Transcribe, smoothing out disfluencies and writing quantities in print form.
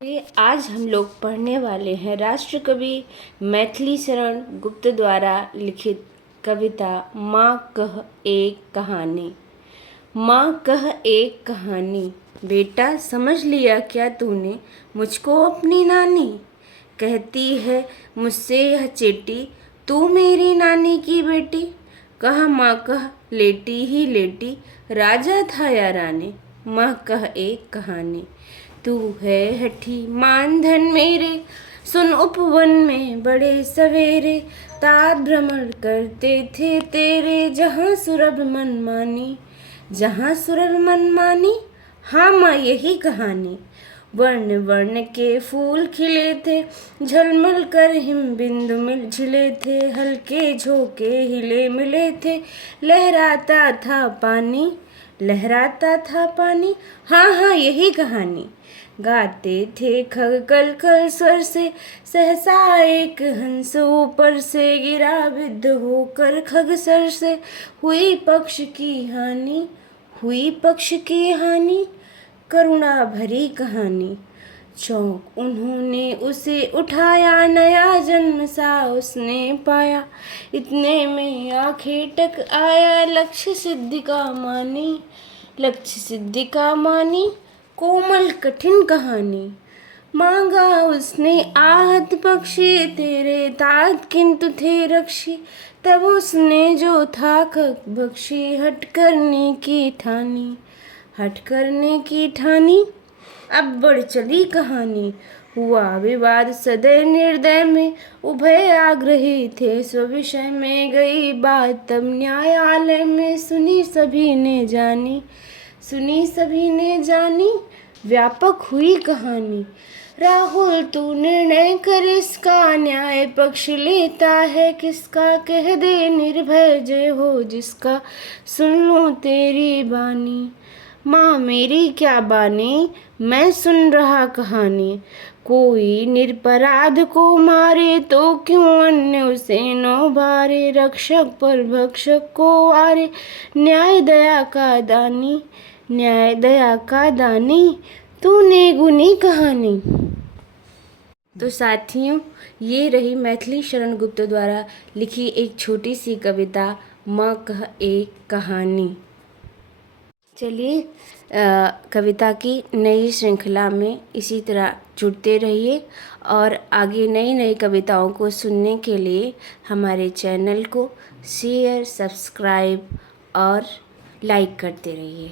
ये आज हम लोग पढ़ने वाले हैं राष्ट्र कवि मैथिली शरण गुप्त द्वारा लिखित कविता माँ कह एक कहानी। माँ कह एक कहानी। बेटा समझ लिया क्या तूने मुझको अपनी नानी? कहती है मुझसे यह चेटी, तू मेरी नानी की बेटी। कहा माँ कह लेटी ही लेटी, राजा था या रानी। माँ कह एक कहानी। तू है हठी मानधन मेरे, सुन उपवन में बड़े सवेरे। तात भ्रमण करते थे तेरे, जहाँ सुरभ मनमानी। जहाँ सुरभ मनमानी, हाँ माँ यही कहानी। वर्ण वर्ण के फूल खिले थे, झलमल कर हिम बिंदु मिल झिले थे। हल्के झोंके हिले मिले थे, लहराता था पानी। लहराता था पानी, हाँ हाँ यही कहानी। गाते थे खग कल कल स्वर से, सहसा एक हंस ऊपर से गिरा विद्ध होकर खग सर से। हुई पक्ष की हानि, हुई पक्ष की हानि, करुणा भरी कहानी। चौंक उन्होंने उसे उठाया, नया जन्म सा उसने पाया। इतने में आंखें टक आया, लक्ष्य सिद्धि का मानी। लक्ष्य सिद्धि का मानी, कोमल कठिन कहानी। मांगा उसने आहत पक्षी, तेरे तात किंतु थे रक्षी। तब उसने जो था खग बख्शी, हट करने की ठानी। हट करने की ठानी, अब बढ़ चली कहानी। हुआ विवाद सदय निर्दय में, उभय आग्रही थे स्विषय में। गई बात तब न्यायालय में, सुनी सभी ने जानी। सुनी सभी ने जानी, व्यापक हुई कहानी। राहुल तू निर्णय कर इसका, न्याय पक्ष लेता है किसका। कह दे निर्भय जय हो जिसका, सुन लूं तेरी बानी। माँ मेरी क्या बानी, मैं सुन रहा कहानी। कोई निरपराध को मारे, तो क्यों अन्य उसे न बारे। रक्षक पर भक्षक को आरे, न्याय दया का दानी। न्याय दया का दानी, तूने गुनी कहानी। तो साथियों, ये रही मैथिली शरण गुप्त द्वारा लिखी एक छोटी सी कविता माँ कह एक कहानी। चलिए कविता की नई श्रृंखला में इसी तरह जुड़ते रहिए और आगे नई नई कविताओं को सुनने के लिए हमारे चैनल को शेयर, सब्सक्राइब और लाइक करते रहिए।